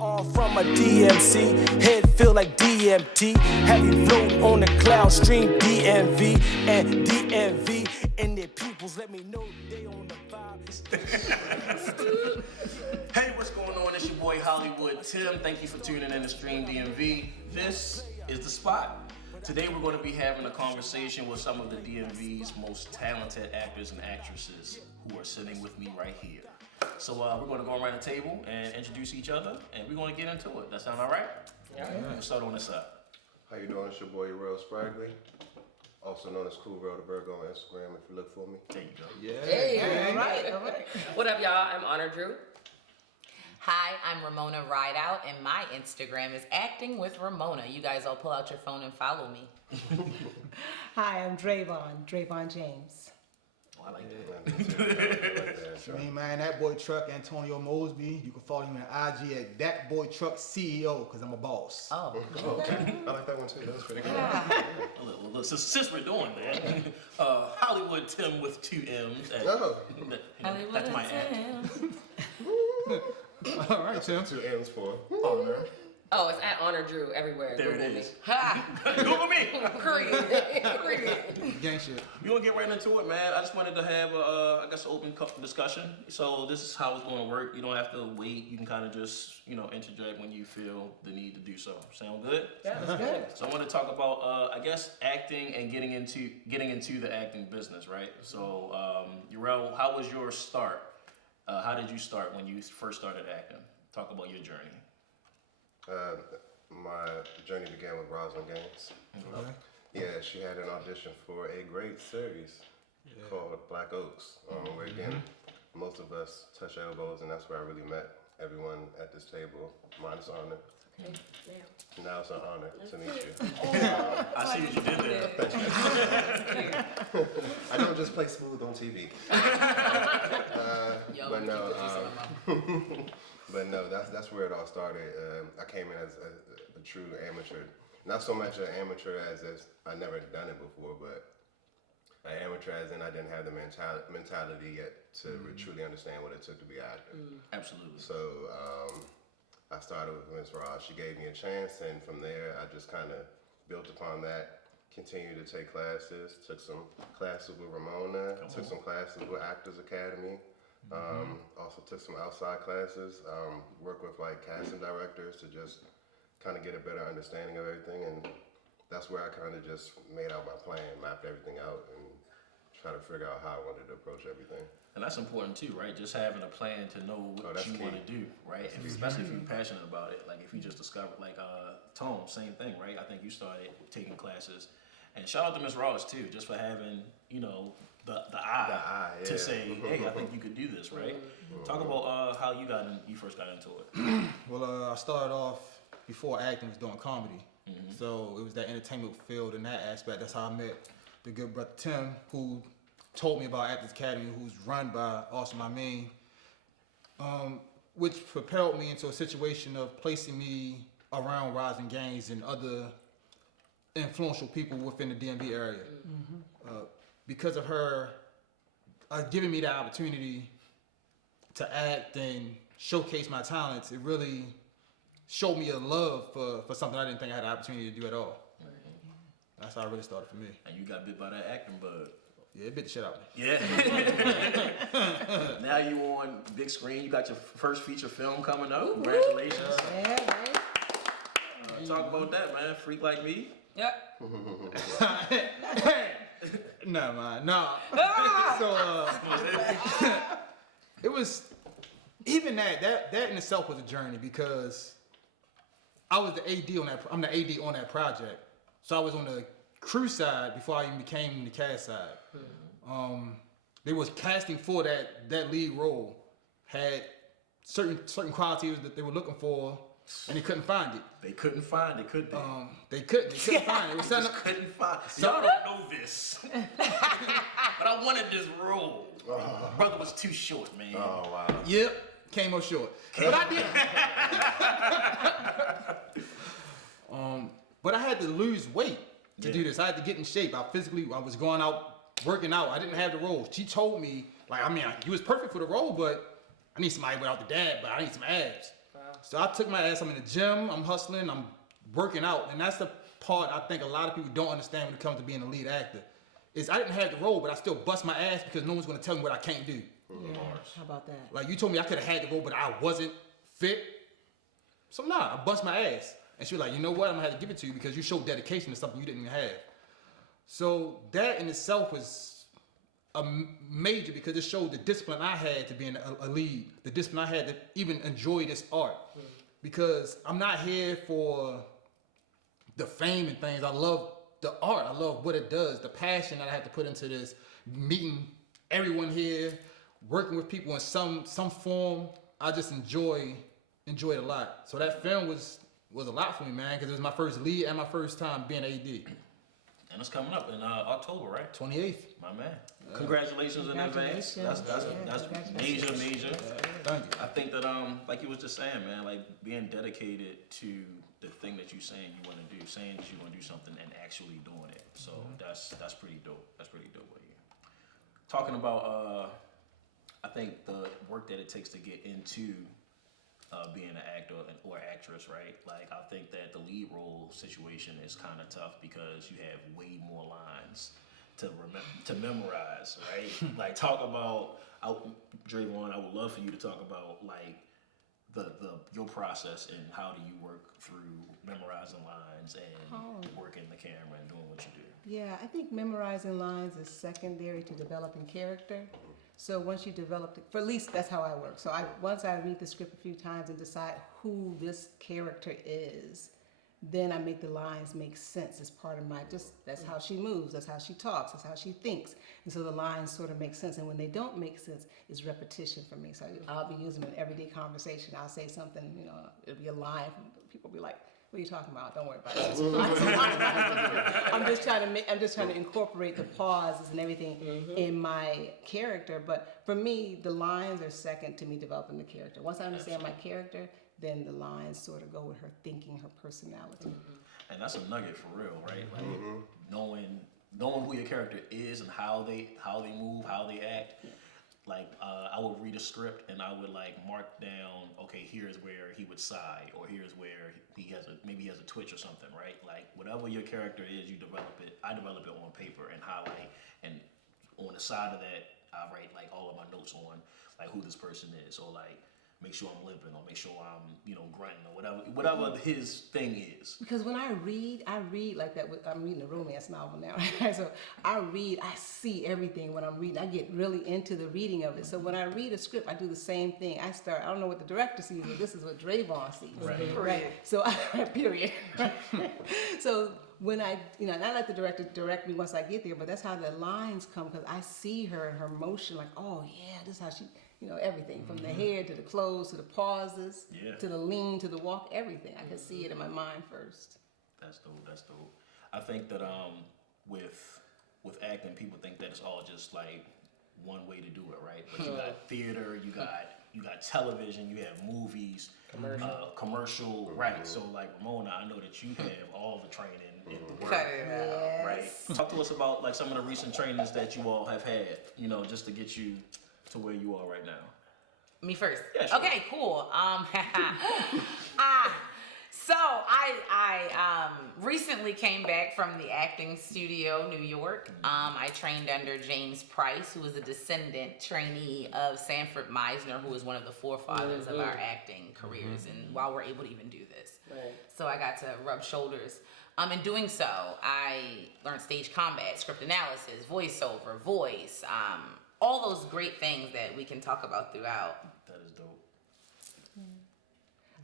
All from a DMC, head feel like DMT. Heavy float on the cloud stream, D.M.V. and D.M.V. and their pupils let me know they on the vibe. Hey, what's going on? It's your boy Hollywood Tim. Thank you for tuning in to Stream D.M.V. This is the spot. Today we're going to be having a conversation with some of the D.M.V's most talented actors and actresses who are sitting with me right here. So we're going to go around the table and introduce each other, and we're going to get into it. That sound all right? Yeah. We'll start on this side. How you doing? It's your boy Real Spragley, also known as Cool Real the Virgo on Instagram if you look for me. There you go. Yeah. Hey, all right. What up, y'all? I'm Honor Drew. Hi, I'm Ramona Rideout, and my Instagram is Acting with Ramona. You guys all pull out your phone and follow me. Hi, I'm Drayvon James. Oh, I like that. I mean, man, that boy Truck, Antonio Mosby. You can follow him on IG at That Boy Truck CEO, because I'm a boss. Oh, Okay. I like that one too. That was pretty good. Well, since we're doing that, Hollywood Tim with 2 M's. No. That's my ad. All right, Tim. 2 M's for Honor. Oh, it's at Honor Drew everywhere. There Google it me. is. Ha! Google me. Gang shit. We're gonna get right into it, man. I just wanted to have, I guess, an open discussion. So this is how it's gonna work. You don't have to wait. You can kind of just, interject when you feel the need to do so. Sound good? Yeah, that's good. So I want to talk about, I guess, acting and getting into the acting business, right? So, Urel, how was your start? How did you start when you first started acting? Talk about your journey. my journey began with Rosalind Gaines. Okay. Yeah, she had an audition for a great series called Black Oaks, where again, most of us touch elbows, and that's where I really met everyone at this table. Minus Honor. Okay, damn. Now it's an honor to meet you. I see what you did there. I don't just play smooth on TV. But no, but no, that's where it all started. I came in as a true amateur. Not so much an amateur as I never done it before, but an amateur as in I didn't have the mentality yet to truly understand what it took to be an actor. Absolutely. So I started with Ms. Ross. She gave me a chance, and from there I just kind of built upon that. Continued to take classes. Took some classes with Ramona. Took some classes with Actors Academy. Also took some outside classes. Worked with like casting directors to just kind of get a better understanding of everything, and that's where I kind of just made out my plan, mapped everything out, and try to figure out how I wanted to approach everything. And that's important too, right? Just having a plan to know what you want to do, right? Especially if you're passionate about it. Like if you just discovered, like Tone, same thing, right? I think you started taking classes. And shout out to Ms. Ross too, just for having, the eye to say, hey, I think you could do this, right? Talk about how you first got into it. Well, I started off before acting was doing comedy. So it was that entertainment field in that aspect. That's how I met the good brother Tim, who told me about Actors Academy, who's run by Austin Amin, which propelled me into a situation of placing me around Rising Gaines and other influential people within the D.M.V. area. Because of her giving me the opportunity to act and showcase my talents, it really showed me a love for something I didn't think I had the opportunity to do at all. That's how it really started for me. And you got bit by that acting bug. Yeah, it bit the shit out of me. Yeah. Now you on big screen. You got your first feature film coming up. Congratulations. Yeah, right? Talk about that, man. Freak Like Me. Yep. No, man, no. So it was even that in itself was a journey, because I was the AD on that. I'm the AD on that project, so I was on the crew side before I even became the cast side. They was casting for that lead role, had certain qualities that they were looking for, and they couldn't find it. They couldn't find it, could they? They couldn't find it. It was Just couldn't find it. Y'all don't know this, but I wanted this role. My brother was too short, man. Oh wow. Yep, came up short. But I did. But I had to lose weight to do this. I had to get in shape. I was going out, working out. I didn't have the role. She told me, you was perfect for the role, but I need somebody without the dad, but I need some abs. So I took my ass. I'm in the gym. I'm hustling. I'm working out, and that's the part I think a lot of people don't understand when it comes to being a lead actor. Is I didn't have the role, but I still bust my ass because no one's gonna tell me what I can't do. Yeah. How about that? Like you told me I could have had the role, but I wasn't fit. So nah, I bust my ass. And she was like, you know what? I'm gonna have to give it to you because you showed dedication to something you didn't even have. So that in itself was a major because it showed the discipline I had to being a lead, the discipline I had to even enjoy this art. Because I'm not here for the fame and things. I love the art. I love what it does, the passion that I have to put into this, meeting everyone here, working with people in some form. I just enjoy it a lot. So that film was a lot for me, man, because it was my first lead and my first time being AD. And it's coming up in October, right? 28th. My man. Congratulations in advance. That's Congratulations. major. Thank you. I think that like you was just saying, man, like being dedicated to the thing that you're saying you want to do, saying that you want to do something and actually doing it. So that's pretty dope. That's pretty dope right here. Talking about I think the work that it takes to get into being an actor or actress, right? Like I think that the lead role situation is kind of tough because you have way more lines to memorize, right? Like talk about, Drayvon, I would love for you to talk about like your process and how do you work through memorizing lines and working the camera and doing what you do. Yeah, I think memorizing lines is secondary to developing character. So once you develop, for at least that's how I work. So once I read the script a few times and decide who this character is, then I make the lines make sense as part of that's how she moves, that's how she talks, that's how she thinks. And so the lines sort of make sense. And when they don't make sense, it's repetition for me. So I'll be using them in everyday conversation. I'll say something, it'll be a line. People will be like, what are you talking about? Don't worry about it. I'm just trying to incorporate the pauses and everything in my character. But for me, the lines are second to me developing the character. Once I understand my character, then the lines sort of go with her thinking, her personality. And that's a nugget for real, right? Like knowing who your character is and how they move, how they act. Like I would read a script and I would like mark down, okay, here's where he would sigh, or here's where maybe he has a twitch or something, right? Like whatever your character is, you develop it. I develop it on paper and highlight, and on the side of that, I write like all of my notes on like who this person is, or like make sure I'm limping, or make sure I'm grunting, or whatever his thing is. Because when I read like that. I'm reading a romance novel now, so I see everything when I'm reading. I get really into the reading of it. So when I read a script, I do the same thing. I don't know what the director sees, but this is what Drayvon sees. Right. So period. So when I let the director direct me once I get there, but that's how the lines come, because I see her and her motion, like, oh yeah, this is how she. Everything from the hair to the clothes to the pauses to the lean to the walk, everything. I can see it in my mind first. That's dope. I think that with acting, people think that it's all just like one way to do it, right? But you got theater, you got television, you have movies, commercial, right? So like Ramona, I know that you have all the training in the world, right? Talk to us about like some of the recent trainings that you all have had, just to get you to where you are right now. Me first. Yeah, sure. Okay, cool. So I recently came back from the acting studio, New York. I trained under James Price, who was a descendant trainee of Sanford Meisner, who was one of the forefathers of our acting careers, and while we're able to even do this. Right. So I got to rub shoulders. In doing so, I learned stage combat, script analysis, voiceover, voice, all those great things that we can talk about throughout. That is dope.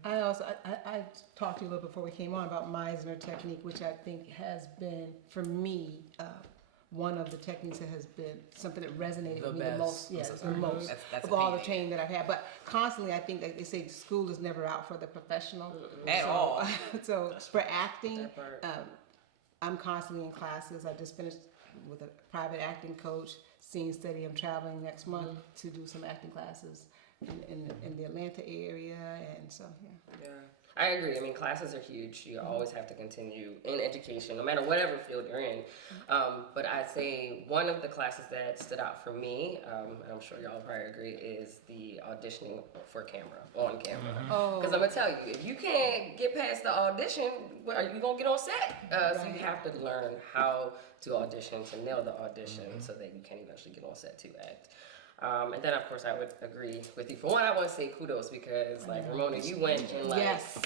I talked to you a little before we came on about Meisner technique, which I think has been, for me, one of the techniques that has been something that resonated with me the most. Yes, the most That's of all the training that I've had. But constantly, I think that they say school is never out for the professional. At all. So for acting, I'm constantly in classes. I just finished with a private acting coach, scene study. I'm traveling next month to do some acting classes in the Atlanta area, and so yeah. I agree. I mean, classes are huge. You always have to continue in education, no matter whatever field you're in. But I'd say one of the classes that stood out for me, and I'm sure y'all probably agree, is the auditioning for camera, on camera. Oh. Because I'm going to tell you, if you can't get past the audition, well, are you going to get on set? So you have to learn how to audition, to nail the audition, so that you can eventually get on set to act. And then, of course, I would agree with you. For one, I want to say kudos because, like, Ramona, you went and, like, Yes,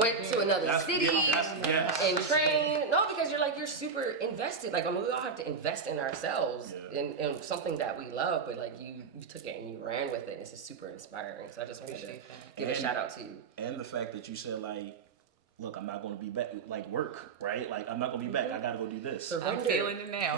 went to another That's- city yes. and trained. No, because you're super invested. Like, I mean, we all have to invest in ourselves in something that we love, but, like, you took it and you ran with it, and it's just super inspiring. So I just want to give a shout out to you. And the fact that you said, like, look, I'm not going to be back, like, work, right? Like, I'm not going to be back. I got to go do this. I'm feeling it now.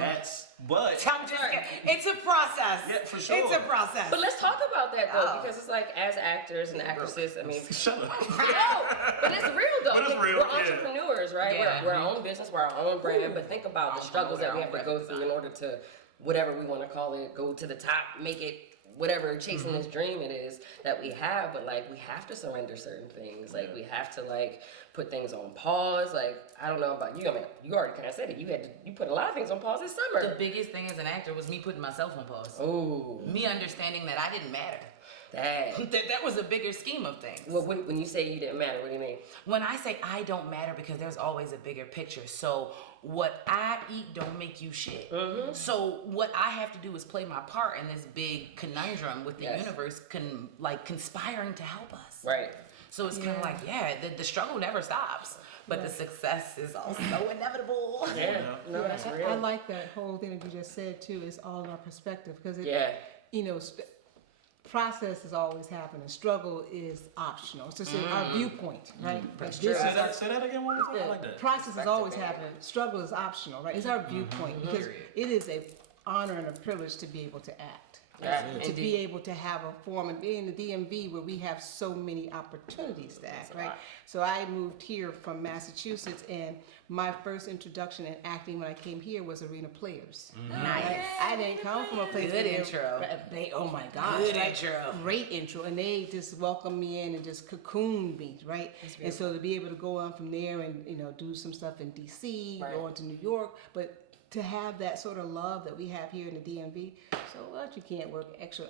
But I'm just kidding. It's a process. Yeah, for sure. It's a process. But let's talk about that, though, because it's like, as actors and actresses, I mean, shut up. no, but it's real, though. But it's real, We're yeah. entrepreneurs, right? Yeah. We're our own business, we're our own brand, but think about the struggles that we have to go through in order to, whatever we want to call it, go to the top, make it whatever, chasing this dream it is that we have. But, like, we have to surrender certain things. Like, we have to, like, put things on pause. Like, I don't know about you. I mean, you already kind of said it. You put a lot of things on pause this summer. The biggest thing as an actor was me putting myself on pause. Oh, Me understanding that I didn't matter. that. That was a bigger scheme of things. Well, when you say you didn't matter, what do you mean? When I say I don't matter, because there's always a bigger picture. So what I eat don't make you shit. So what I have to do is play my part in this big conundrum with the universe conspiring to help us. Right. So it's kind of like, the struggle never stops, but the success is also inevitable. Yeah. No, that's real. I like that whole thing that you just said too. Is all in our perspective because it, you know, process is always happening. Struggle is optional. It's just our viewpoint, right? Like Say that again one more time. I like that. Process is always happening. Struggle is optional, right? It's our viewpoint because it is a honor and a privilege to be able to act. To be able to have a form and be in the D.M.V. where we have so many opportunities to act, right? So I moved here from Massachusetts, and my first introduction in acting when I came here was Arena Players. Nice. I didn't come from a place. Good where intro. They, oh my gosh, Good right? intro. Great intro, and they just welcomed me in and just cocooned me, right? And so to be able to go on from there and do some stuff in D.C., go on to New York, but to have that sort of love that we have here in the D.M.V., so what? You can't work extra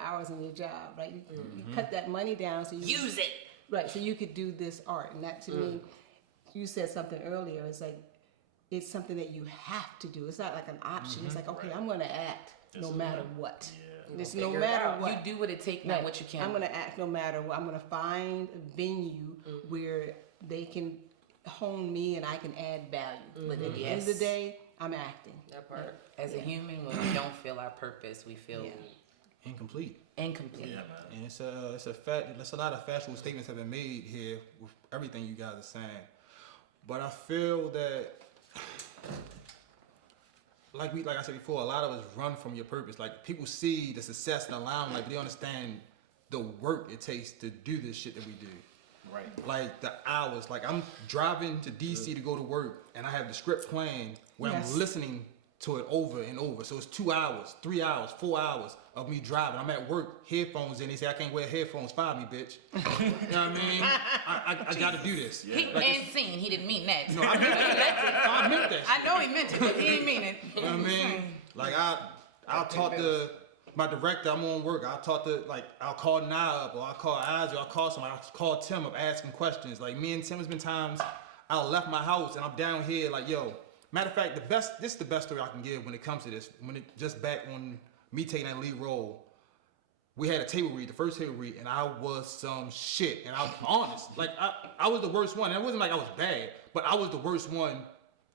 hours in your job, right? You cut that money down so you Use it. right, so you could do this art, and that to me, you said something earlier. It's like it's something that you have to do. It's not like an option. It's like, okay, I'm going to act no matter what. It's no matter what. You do what it takes, not what you can. I'm going to act no matter what. I'm going to find a venue where they can hone me and I can add value. But at the end of the day, I'm acting. That part. As a human, when we don't feel our purpose, we feel Incomplete. incomplete. And it's a fact. There's a lot of factual statements have been made here with everything you guys are saying, but I feel that, like I said before, a lot of us run from your purpose. Like people see the success and the limelight, but they understand the work it takes to do this shit that we do. Right. Like the hours. Like I'm driving to DC to go to work, and I have the script playing where Yes. I'm listening to it over and over. So it's 2 hours, 3 hours, 4 hours of me driving. I'm at work, headphones in. They say I can't wear headphones. Fire me, bitch. You know what I mean? I got to do this. He and seen. He didn't mean that. No, I meant that. I meant that. I know he meant it, but he didn't mean it. You know what I mean? Like I'll talk to my director. I'm on work. I'll talk to I'll call Nia up, or I'll call Isaac, or I'll call somebody. I'll call Tim up, asking questions. Like me and Tim has been times I left my house and I'm down here like, yo. Matter of fact, this is the best story I can give when it comes to this. When it just back on me taking that lead role, we had a table read, the first table read, and I was some shit. And I'm honest, like I was the worst one. And it wasn't like I was bad, but I was the worst one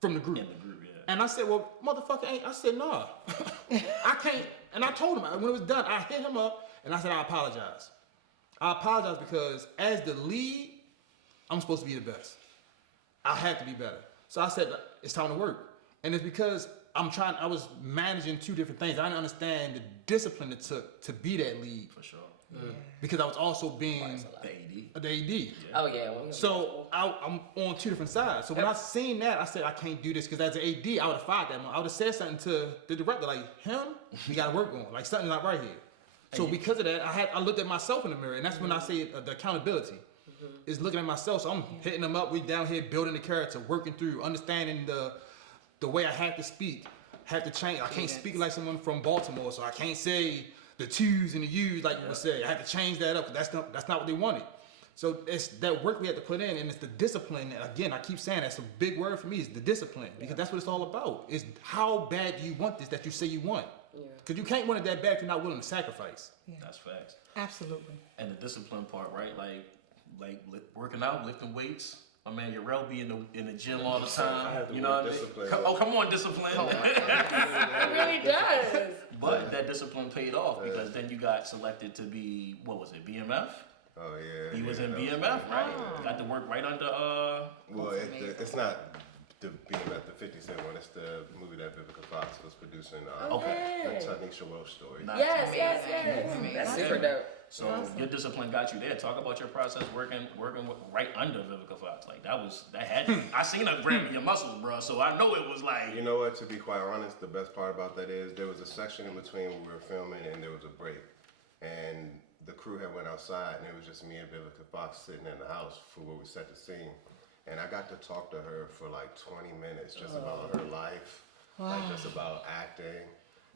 from the group. In the group, yeah. And I said, well, motherfucker ain't. I said, nah, I can't. And I told him when it was done, I hit him up and I said, I apologize. I apologize because as the lead, I'm supposed to be the best. I had to be better. So I said, it's time to work. And it's because I was managing two different things. I didn't understand the discipline it took to be that lead. For sure. Because I was also being The AD. the AD. Oh yeah. So I'm on two different sides. So when I seen that, I said, I can't do this. Because as an AD, I would have fired that one. I would have said something to the director, like, him, we got to work on. Like, something's not right here. So because of that, I looked at myself in the mirror. And that's when I say the accountability. is looking at myself. So I'm hitting them up. We down here building the character, working through, understanding the way I have to speak, have to change. I can't speak like someone from Baltimore, so I can't say the twos and the U's like you would say. I had to change that up. 'Cause that's not what they wanted. So it's that work we have to put in, and it's the discipline. And again, I keep saying that's a big word for me, is the discipline, because that's what it's all about. Is how bad do you want this that you say you want? Because you can't want it that bad if you're not willing to sacrifice. That's facts. Absolutely. And the discipline part, right? Like working out, lifting weights. My man Yarel be in the gym all the time. You know what I mean? Come on, discipline. It really does. But that discipline paid off because then you got selected to be, what was it, BMF? Oh yeah. He was in BMF, right? Got to work right under. Well, it's not the BMF, the 50 Cent one. It's the movie that Vivica Fox was producing. Okay. The Tanisha Welch story. Nice. Yes. That's super dope. So your discipline got you there. Talk about your process working right under Vivica Fox. Like that had. I seen her grab your muscles, bro. So I know it was like. You know what? To be quite honest, the best part about that is there was a section in between when we were filming and there was a break, and the crew had went outside and it was just me and Vivica Fox sitting in the house for where we set the scene, and I got to talk to her for like 20 minutes just about her life, like just about acting.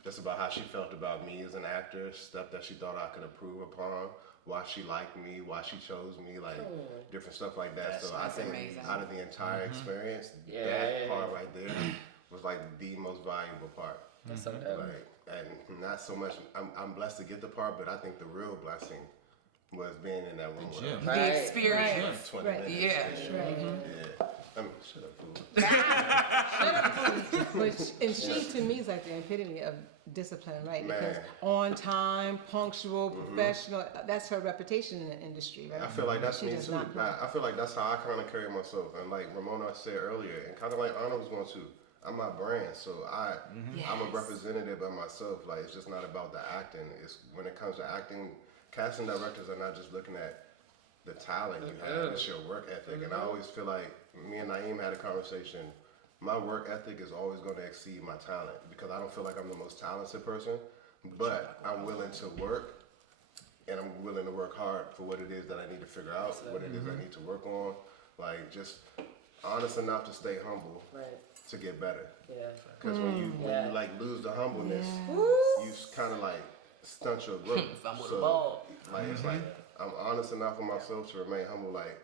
Just about how she felt about me as an actor, stuff that she thought I could improve upon, why she liked me, why she chose me, like different stuff like that. So I think out of the entire experience, that part right there was like the most valuable part. That's so dope. Like, and not so much, I'm blessed to get the part, but I think the real blessing was being in that room with her. The experience. 20 minutes. Yeah. I mean, shut up, fool. And she to me is like the epitome of discipline, right? Man. Because on time, punctual, professional, that's her reputation in the industry, right? I feel like that's She me does too. not play. I feel like that's how I kind of carry myself. And like Ramona said earlier, and kind of like Anna was going to, I'm my brand. So I'm a representative of myself. Like, it's just not about the acting. It's when it comes to acting, casting directors are not just looking at the talent you have, it's your work ethic. And I always feel like, me and Naeem had a conversation, my work ethic is always going to exceed my talent because I don't feel like I'm the most talented person, but I'm willing to work and I'm willing to work hard for what it is that I need to figure out, what it is I need to work on. Like, just honest enough to stay humble to get better. Because when you like lose the humbleness, you kind of like stunt your growth. Like, it's like, I'm honest enough with myself to remain humble. Like,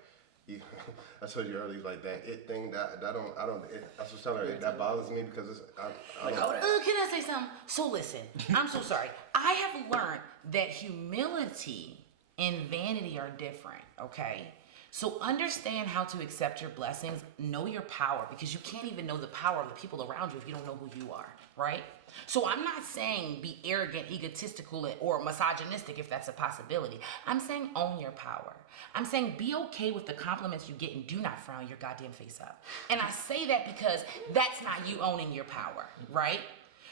I told you earlier, like that it thing that I don't. I was telling her that bothers me because it's. Can I say something? So listen, I'm so sorry. I have learned that humility and vanity are different. Okay. So understand how to accept your blessings, know your power, because you can't even know the power of the people around you if you don't know who you are, right? So I'm not saying be arrogant, egotistical, or misogynistic if that's a possibility. I'm saying own your power. I'm saying be okay with the compliments you get and do not frown your goddamn face up. And I say that because that's not you owning your power, right?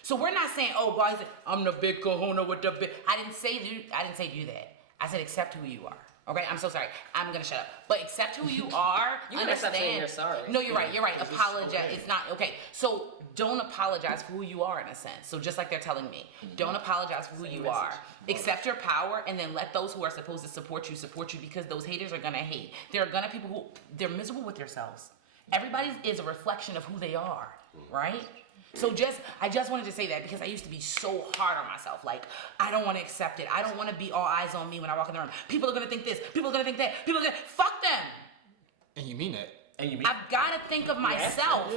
So we're not saying, oh, why is it, I'm the big kahuna with the big, I didn't say do that. I said accept who you are. Okay, I'm so sorry. I'm gonna shut up. But accept who you are. You can accept saying you're sorry. No, you're right. You're right. Apologize. Okay. It's not okay. So don't apologize for who you are in a sense. So just like they're telling me, don't apologize for who you are. Accept your power, and then let those who are supposed to support you because those haters are gonna hate. There are gonna people who they're miserable with themselves. Everybody is a reflection of who they are, right? So I just wanted to say that because I used to be so hard on myself. Like, I don't want to accept it. I don't want to be all eyes on me when I walk in the room. People are going to think this. People are going to think that. Fuck them. And you mean that. I've got to think of myself.